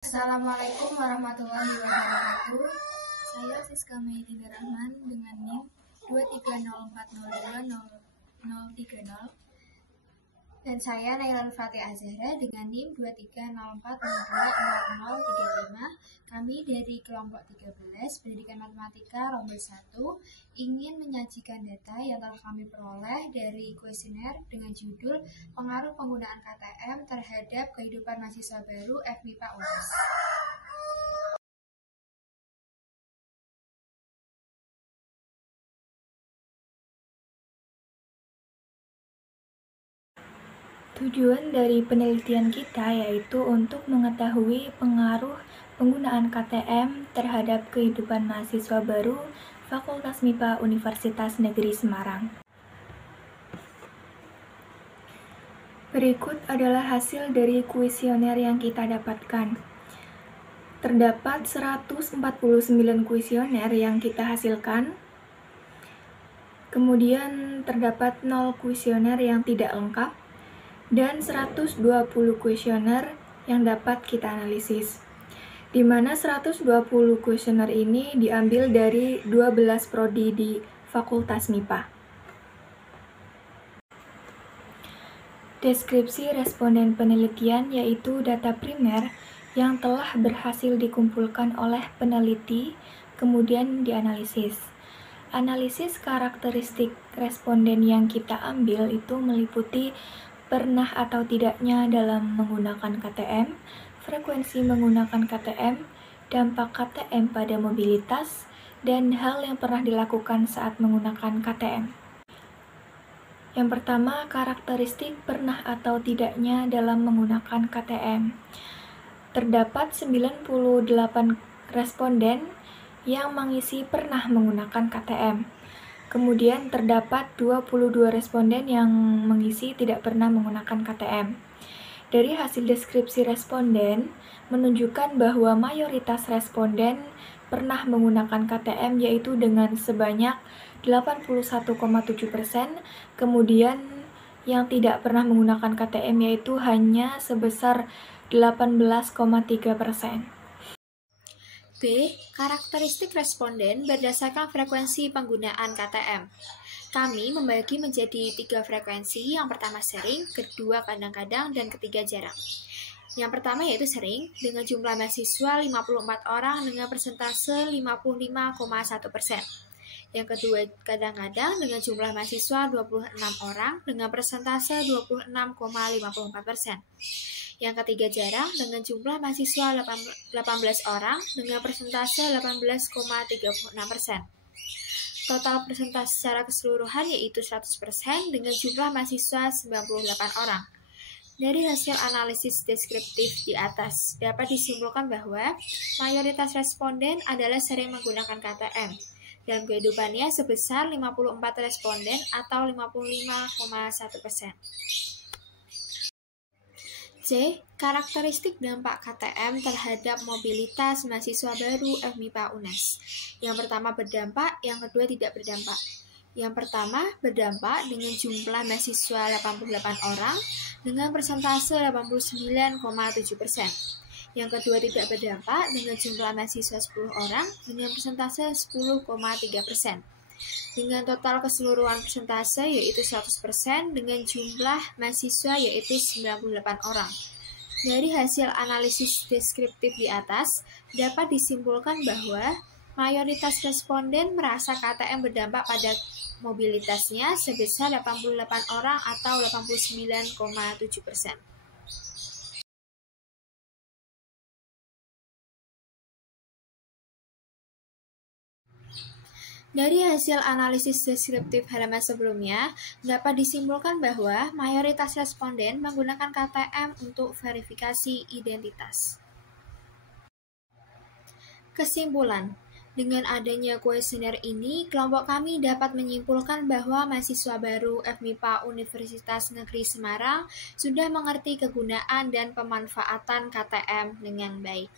Assalamualaikum warahmatullahi wabarakatuh. Saya Siska Maidina Rahman dengan NIM 230402030 dan saya Naila Fatih Azhara dengan NIM 23040203035. Kami dari kelompok 13 Pendidikan Matematika Rombel 1 ingin menyajikan data yang telah kami peroleh dari kuesioner dengan judul Pengaruh Penggunaan KTM terhadap Kehidupan Mahasiswa Baru FMIPA UNES. Tujuan dari penelitian kita yaitu untuk mengetahui pengaruh penggunaan KTM terhadap kehidupan mahasiswa baru Fakultas MIPA Universitas Negeri Semarang. Berikut adalah hasil dari kuesioner yang kita dapatkan. Terdapat 149 kuesioner yang kita hasilkan. Kemudian terdapat 0 kuesioner yang tidak lengkap dan 120 kuesioner yang dapat kita analisis, di mana 120 kuesioner ini diambil dari 12 prodi di Fakultas MIPA. Deskripsi responden penelitian yaitu data primer yang telah berhasil dikumpulkan oleh peneliti, kemudian dianalisis. Analisis karakteristik responden yang kita ambil itu meliputi pernah atau tidaknya dalam menggunakan KTM, frekuensi menggunakan KTM, dampak KTM pada mobilitas, dan hal yang pernah dilakukan saat menggunakan KTM. Yang pertama, karakteristik pernah atau tidaknya dalam menggunakan KTM. Terdapat 98 responden yang mengisi pernah menggunakan KTM. Kemudian terdapat 22 responden yang mengisi tidak pernah menggunakan KTM. Dari hasil deskripsi responden menunjukkan bahwa mayoritas responden pernah menggunakan KTM yaitu dengan sebanyak 81,7%, kemudian yang tidak pernah menggunakan KTM yaitu hanya sebesar 18,3%. B. Karakteristik responden berdasarkan frekuensi penggunaan KTM. Kami membagi menjadi 3 frekuensi, yang pertama sering, kedua kadang-kadang, dan ketiga jarang. Yang pertama yaitu sering, dengan jumlah mahasiswa 54 orang dengan persentase 55,1%. Yang kedua kadang-kadang dengan jumlah mahasiswa 26 orang dengan persentase 26,54%. Yang ketiga jarang dengan jumlah mahasiswa 18 orang dengan persentase 18,36%. Total persentase secara keseluruhan yaitu 100% dengan jumlah mahasiswa 98 orang. Dari hasil analisis deskriptif di atas, dapat disimpulkan bahwa mayoritas responden adalah sering menggunakan KTM. Dalam kehidupannya sebesar 54 responden atau 55,1%. C. Karakteristik dampak KTM terhadap mobilitas mahasiswa baru FMIPA UNES. Yang pertama berdampak, yang kedua tidak berdampak. Yang pertama berdampak dengan jumlah mahasiswa 88 orang dengan persentase 89,7%. Yang kedua tidak berdampak dengan jumlah mahasiswa 10 orang dengan persentase 10,3%. Dengan total keseluruhan persentase yaitu 100% dengan jumlah mahasiswa yaitu 98 orang. Dari hasil analisis deskriptif di atas, dapat disimpulkan bahwa mayoritas responden merasa KTM berdampak pada mobilitasnya sebesar 88 orang atau 89,7%. Dari hasil analisis deskriptif halaman sebelumnya, dapat disimpulkan bahwa mayoritas responden menggunakan KTM untuk verifikasi identitas. Kesimpulan, dengan adanya kuesioner ini, kelompok kami dapat menyimpulkan bahwa mahasiswa baru FMIPA Universitas Negeri Semarang sudah mengerti kegunaan dan pemanfaatan KTM dengan baik.